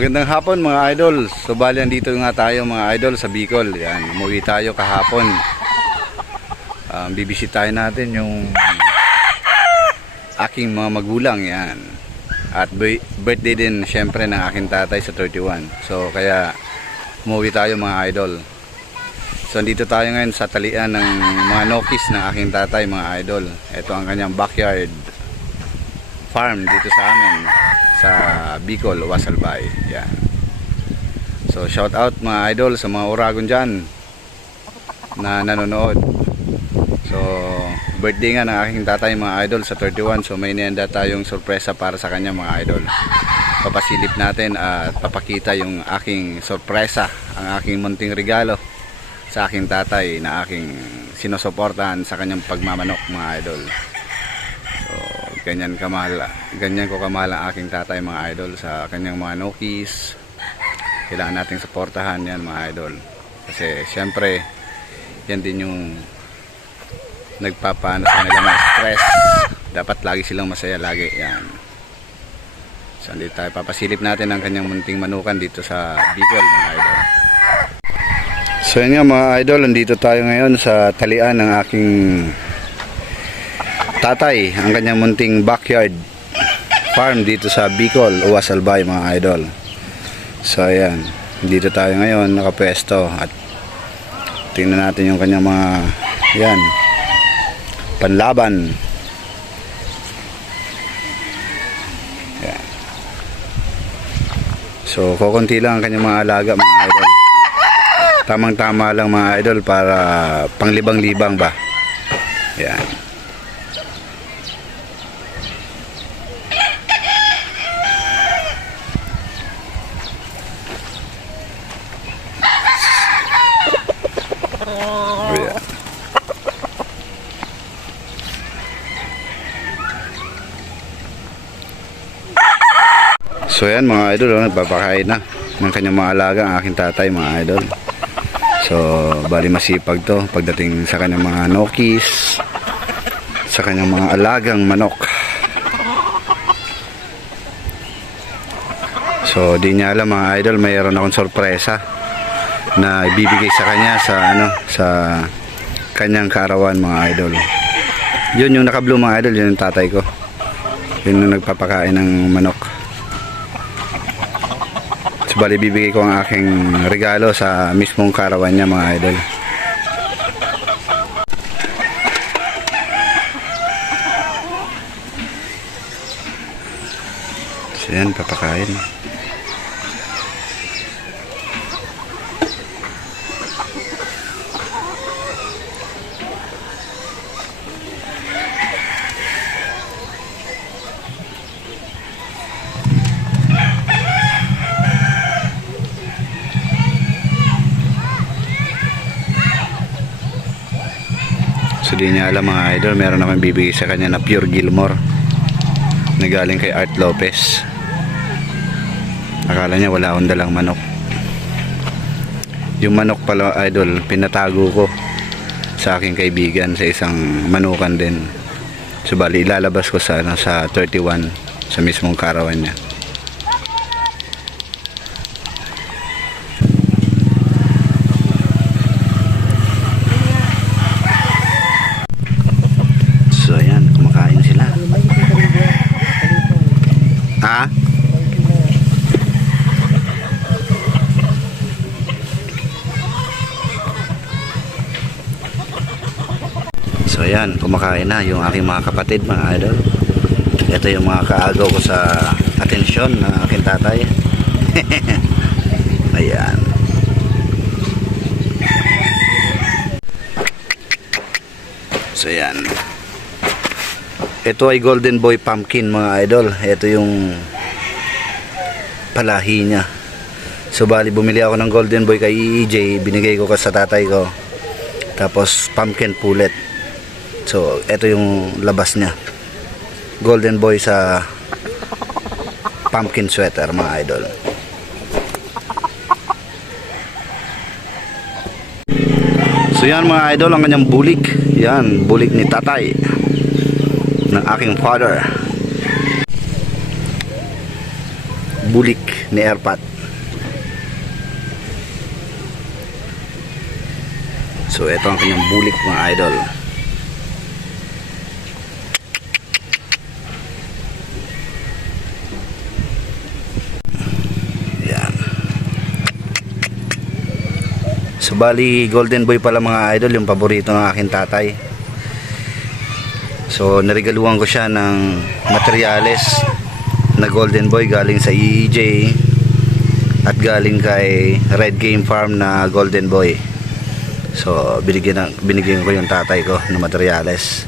Magandang hapon mga idol. So andito nga tayo mga idol sa Bicol. Yan, umuwi tayo kahapon. Um, bibisitahin natin yung aking mga magulang yan. At bi- birthday din syempre ng aking tatay sa 31. So kaya umuwi tayo mga idol. So andito tayo ngayon sa talian ng mga nokis ng aking tatay mga idol. Ito ang kanyang backyard farm dito sa amin sa Bicol, Wasalbay. Yan. So shout out mga idol sa mga Uragon dyan na nanonood. So birthday nga ng aking tatay mga idol sa 31 so may nihanda tayong sorpresa para sa kanya mga idol. Papasilip natin at papakita yung aking sorpresa, ang aking munting regalo sa aking tatay na aking sinusuportahan sa kanyang pagmamanok mga idol. Ganyan kamahal, ganyan ko kamahal ang aking tatay mga idol sa kanyang mga nokis. Kailangan nating suportahan yan mga idol. Kasi syempre, yan din yung nagpapaano sa kanila mga stress. Dapat lagi silang masaya lagi. Yan. So, andito tayo. Papasilip natin ang kanyang munting manukan dito sa Bicol mga idol. So yun nga mga idol, andito tayo ngayon sa talian ng aking tatay, ang kanyang munting backyard farm dito sa Bicol, Uwasalbay mga idol. So ayan, dito tayo ngayon nakapwesto at tingnan natin yung kanyang mga yan panlaban. Yan. So kukunti lang ang kanyang mga alaga mga idol. Tamang tama lang mga idol para panglibang-libang ba. Yan. Ayan. So yan mga idol, oh, nagpapakain na ng kanyang mga alaga ang aking tatay mga idol. So bali masipag to pagdating sa kanyang mga nokis, sa kanyang mga alagang manok. So di niya alam mga idol, mayroon akong sorpresa na ibibigay sa kanya sa ano sa kanyang karawan mga idol. Yun yung naka-blue mga idol, yun yung tatay ko. Yun yung nagpapakain ng manok. Bali bibigay ko ang aking regalo sa mismong karawan niya mga idol. So yan, papakain. Di niya alam mga idol, meron akong bibigay sa kanya na pure Gilmore na galing kay Art Lopez. Akala niya wala akong dalang manok. Yung manok pala idol, pinatago ko sa aking kaibigan sa isang manukan din. So bali ilalabas ko sa ano, sa 31 sa mismong karawan niya. So ayan, kumakain sila. Ha? So ayan, kumakain na yung aking mga kapatid, mga idol. Ito yung mga kaagaw ko sa atensyon ng aking tatay. ayan. So ayan. Ito ay Golden Boy Pumpkin mga idol. Ito yung palahi niya. So bali bumili ako ng Golden Boy kay EJ, binigay ko ka sa tatay ko. Tapos pumpkin pullet. So ito yung labas niya. Golden Boy sa pumpkin sweater mga idol. So yan mga idol ang kanyang bulik. Yan, bulik ni tatay ng aking father. bulik ni Airpat. So ito ang kanyang bulik mga idol. So bali Golden Boy pala mga idol yung paborito ng aking tatay. So narigaluhan ko siya ng materyales na Golden Boy galing sa EJ at galing kay Red Game Farm na Golden Boy. So binigyan, binigyan ko yung tatay ko ng materyales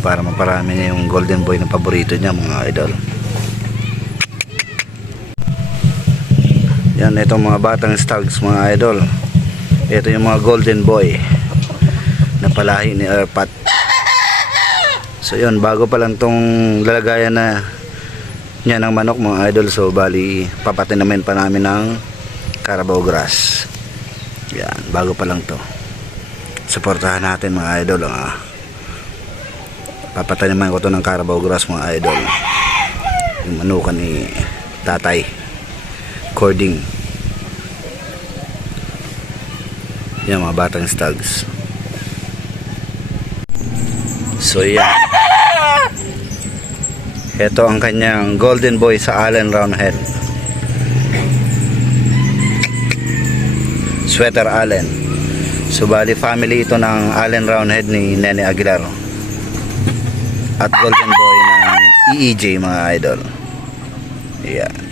para maparami niya yung Golden Boy na paborito niya mga idol. Yan itong mga batang stags mga idol. Ito yung mga Golden Boy na palahi ni Airpat. So yun, bago pa lang tong lalagayan na niya ng manok mga idol. So bali, papatinamin pa namin ng Carabao grass. Yan, bago pa lang to. Suportahan natin mga idol. Ah. Papatinaman ko to ng Carabao grass mga idol. Yung manukan ni tatay. Cording. Yan mga batang stags. So yan. Ito ang kanyang golden boy sa Allen Roundhead. Sweater Allen. So bali family ito ng Allen Roundhead ni Nene Aguilar. At golden boy ng EEJ mga idol. Yan.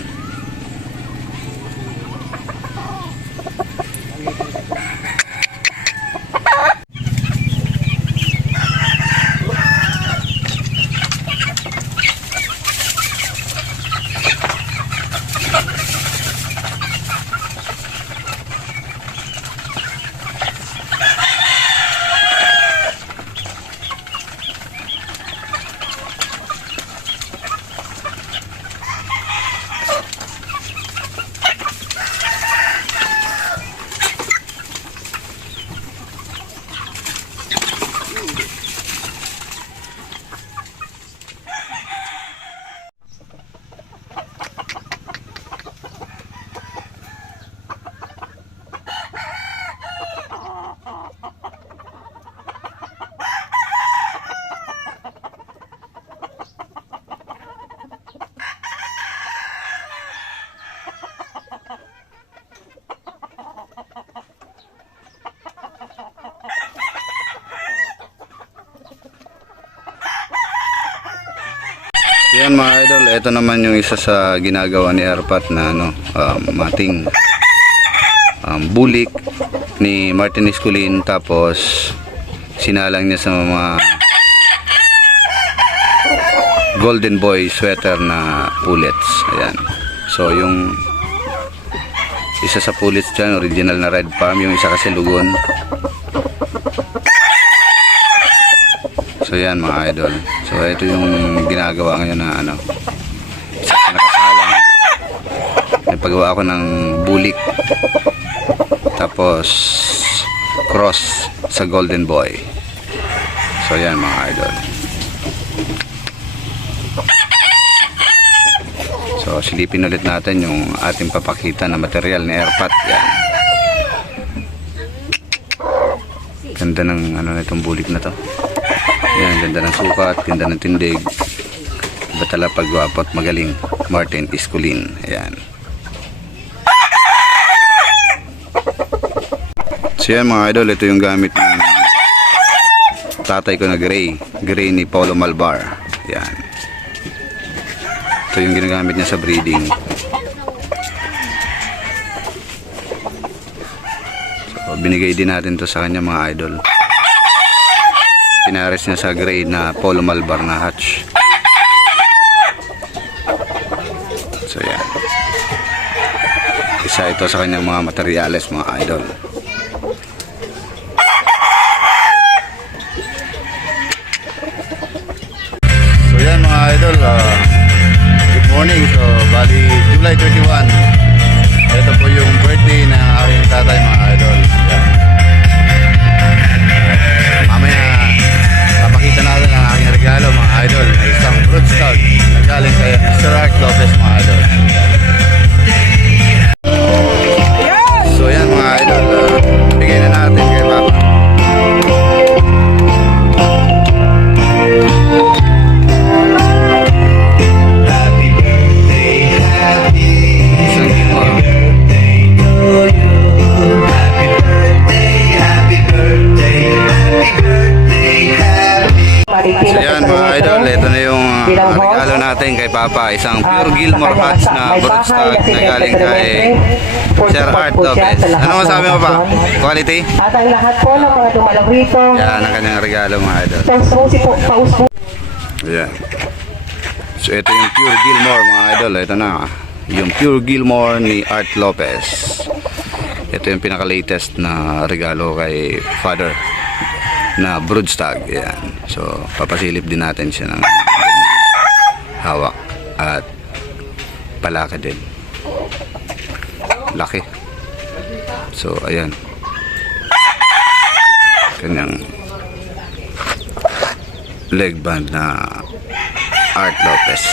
Yan mga idol, ito naman yung isa sa ginagawa ni Arpat na ano, um, mating um, bulik ni Martin Esculin tapos sinalang niya sa mga Golden Boy sweater na pullets. Ayan. So yung isa sa pullets dyan, original na red palm, yung isa kasi lugon. So yan mga idol. So ito yung ginagawa ngayon na ano. Nakasalang. Nagpagawa ako ng bulik. Tapos cross sa golden boy. So yan mga idol. So silipin ulit natin yung ating papakita na material ni Airpat. Yan. Ganda ng ano na itong bulik na to. Yan, ganda ng sukat, ganda ng tindig. Batala pagwapo at magaling. Martin Isculin. Ayan. So yan mga idol, ito yung gamit ng tatay ko na gray. Gray ni Paulo Malbar. Yan. Ito yung ginagamit niya sa breeding. So, binigay din natin to sa kanya mga idol pinares niya sa gray na Polo Malbar na hatch. So yan. Isa ito sa kanyang mga materyales mga idol. So yan mga idol. ah, good morning. So bali July 31. Ito po yung birthday ng Papa. Isang pure Gilmore hats na broodstock na galing kay Sir Art Lopez. Ano masabi mo pa? Quality? At ang lahat po ng mga dumalaw rito, Yan ang kanyang regalo mga idol. Ayan. So ito yung pure Gilmore mga idol. Ito na. Yung pure Gilmore ni Art Lopez. Ito yung pinaka-latest na regalo kay Father na broodstag. Ayan. So papasilip din natin siya ng hawak at palaki din. Laki. So ayan. Kanyang leg band na Art Lopez.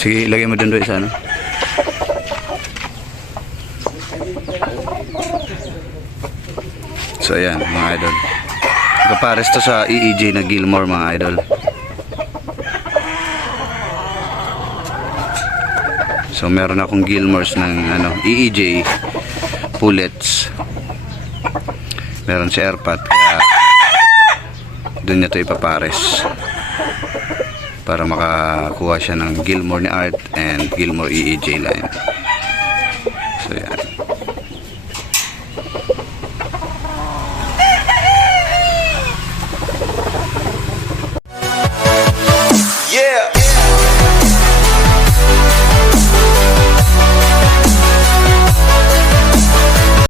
Sige, ilagay mo dun doon sa ano. So ayan mga idol. Kapares to sa EEJ na Gilmore mga idol. So meron akong Gilmores ng ano, EEJ pullets. Meron si Airpat kaya doon niya to ipapares para makakuha siya ng Gilmore ni Art and Gilmore EEJ line.